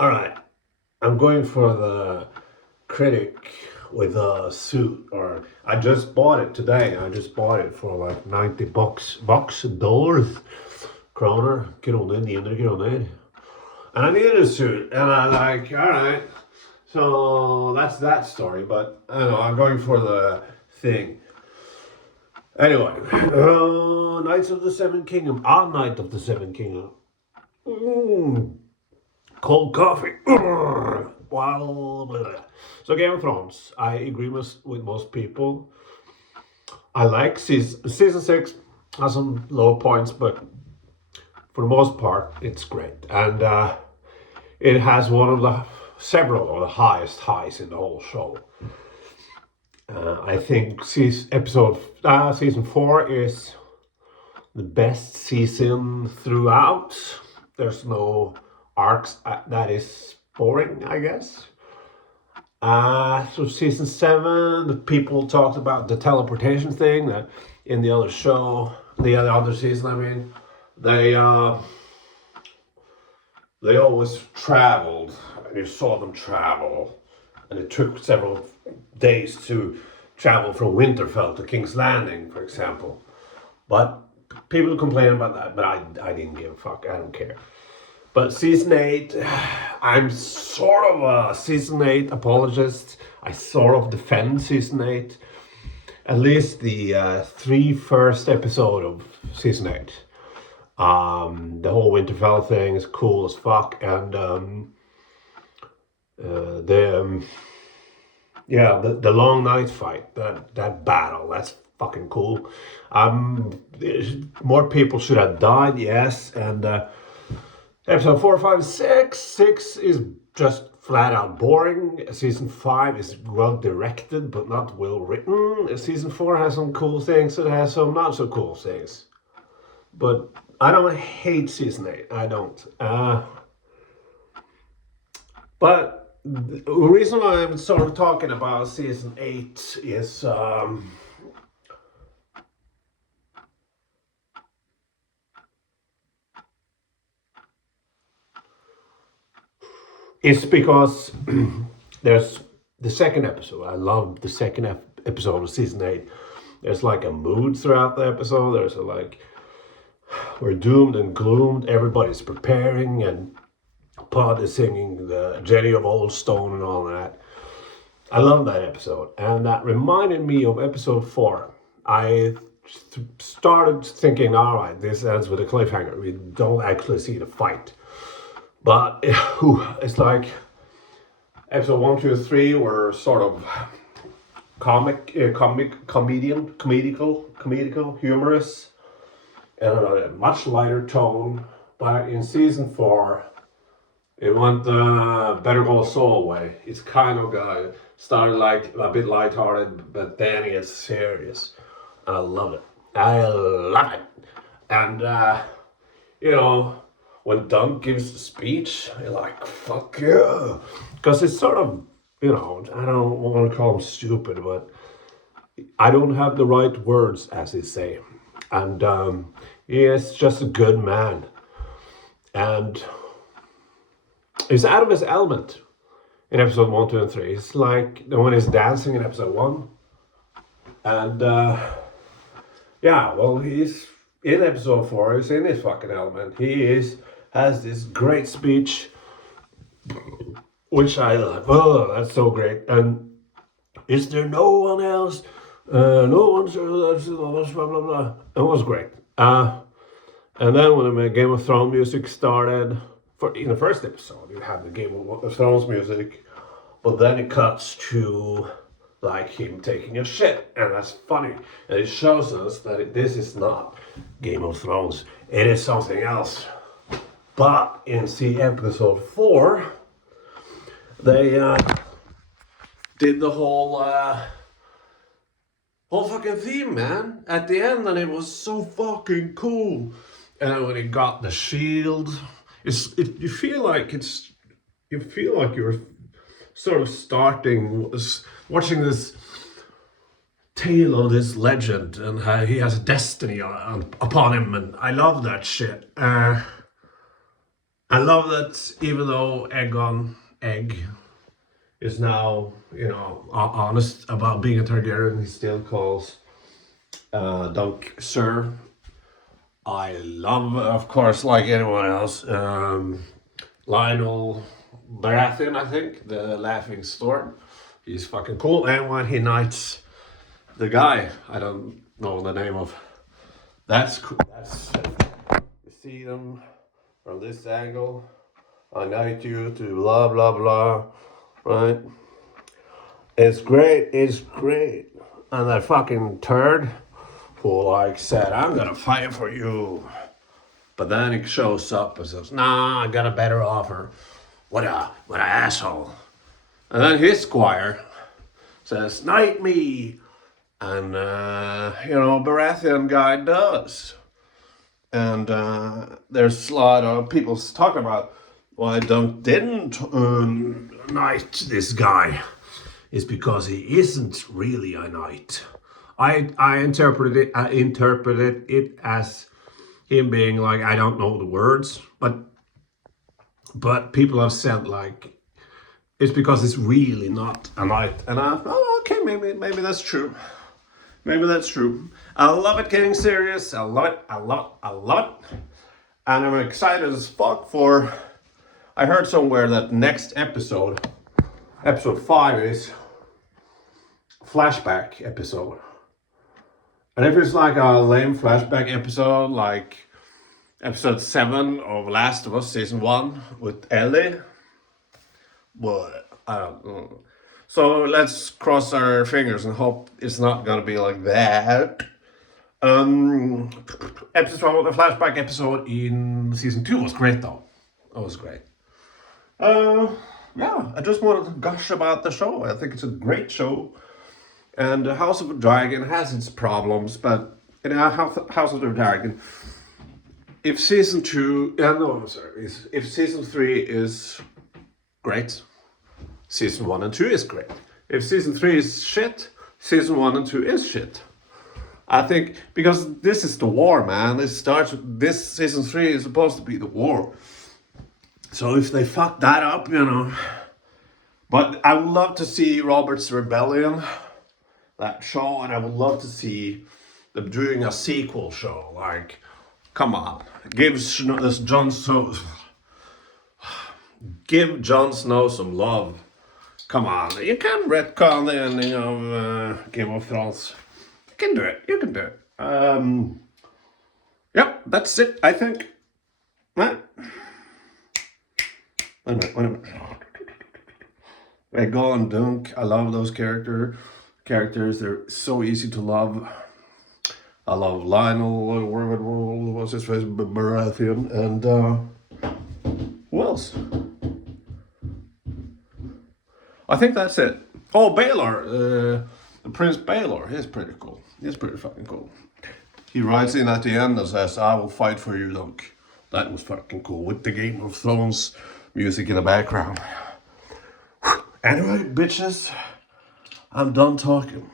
All right, I'm going for the critic with a suit, or I just bought it today. I just bought it for like 90 bucks, dollars, kroner, kroner, 900 kroner. And I needed a suit, and I like, all right. So that's that story, but I don't know, I'm going for the thing. Anyway, Knights of the Seven Kingdom, our Knight of the Seven Kingdom. Mm, cold coffee. Wow. Blah, blah. So Game of Thrones, I agree with most people. I like season 6 has some low points, but for the most part, it's great. And it has one of the several of the highest highs in the whole show. I think season 4 is the best season throughout. There's no arcs that is boring, I guess. So season 7, the people talked about the teleportation thing that in the other show, the other season. I mean, they always traveled, and you saw them travel, and it took several days to travel from Winterfell to King's Landing, for example. But people complain about that, but I didn't give a fuck. I don't care. But season 8, I'm sort of a season 8 apologist. I sort of defend season 8. At least the three first episode of season 8. The whole Winterfell thing is cool as fuck, and the long night fight, that battle, that's fucking cool. More people should have died, yes, and episode 4, 5, 6. 6 is just flat out boring. Season 5 is well directed but not well written. Season 4 has some cool things, it has some not so cool things. But I don't hate season 8. I don't. But the reason why I'm sort of talking about season 8 is it's because there's the second episode. I love the second episode of season 8. There's like a mood throughout the episode. There's a like, we're doomed and gloomed. Everybody's preparing, and Pod is singing the Jenny of Old Stone and all that. I love that episode, and that reminded me of episode 4. I started thinking, all right, this ends with a cliffhanger. We don't actually see the fight, but it's like episode 1, 2, 3 were sort of comedical, humorous, and a much lighter tone. But in season 4, it went Better Call Saul way. It's kind of started like a bit lighthearted, but then it gets serious. And I love it. I love it. And when Dunk gives the speech, you're like, fuck yeah. Because it's sort of, I don't want to call him stupid, but I don't have the right words, as they say. And he is just a good man. And he's out of his element in episode 1, 2, and 3. It's like when he's dancing in episode 1. And he's in episode 4, he's in his fucking element. Has this great speech, which I love. Oh, that's so great. And is there no one else? No one's blah, blah, blah. It was great. And then when the Game of Thrones music started, in the first episode, you have the Game of Thrones music, but then it cuts to like him taking a shit, and that's funny. And it shows us that this is not Game of Thrones; it is something else. But in episode 4, they did the whole fucking theme, man, at the end, and it was so fucking cool. And when he got the shield, you feel like you're sort of watching this tale of this legend, and how he has a destiny upon him, and I love that shit. I love that even though Egg is now, honest about being a Targaryen, he still calls Dunk Sir. I love, of course, like anyone else, Lionel Baratheon, I think, the Laughing Storm. He's fucking cool. And when he knights the guy, I don't know the name of. That's cool. You see them from this angle. I knight you to blah blah blah, right? It's great. It's great. And that fucking turd who like said, "I'm gonna fight for you," but then he shows up and says, "Nah, I got a better offer." What a asshole! And then his squire says, "Knight me," and Baratheon guy does. And there's a lot of people talking about why Dunk didn't knight this guy. It's because he isn't really a knight. I interpreted it as him being like, I don't know the words, but people have said like it's because it's really not a knight. And I thought, okay, maybe that's true. Maybe that's true. I love it getting serious. I love it. I love it. And I'm excited as fuck for. I heard somewhere that next episode 5, is flashback episode. And if it's like a lame flashback episode, like episode 7 of Last of Us season 1 with Ellie, but I don't know. So let's cross our fingers and hope it's not gonna be like that. Episode, the flashback episode in season 2 was great though. It was great. Yeah, I just wanted to gush about the show. I think it's a great show. And House of the Dragon has its problems, but in House of the Dragon, if season 2, if season 3 is great, season 1 and 2 is great. If season 3 is shit, season 1 and 2 is shit. I think because this is the war, man. This season 3 is supposed to be the war. So if they fuck that up, But I would love to see Robert's Rebellion, that show, and I would love to see them doing a sequel show. Like, come on, give Jon Snow some love. Come on, you can retcon the ending of Game of Thrones. You can do it. Yep, that's it. I think. Wait a minute. Rhaegal and Dunk, I love those characters. They're so easy to love. I love Lionel, what's his face, Baratheon, and who else? I think that's it. Oh, Baelor, the Prince Baelor, he's pretty cool. He's pretty fucking cool. He writes in at the end and says, "I will fight for you, Dunk." That was fucking cool, with the Game of Thrones music in the background. Anyway, bitches, I'm done talking.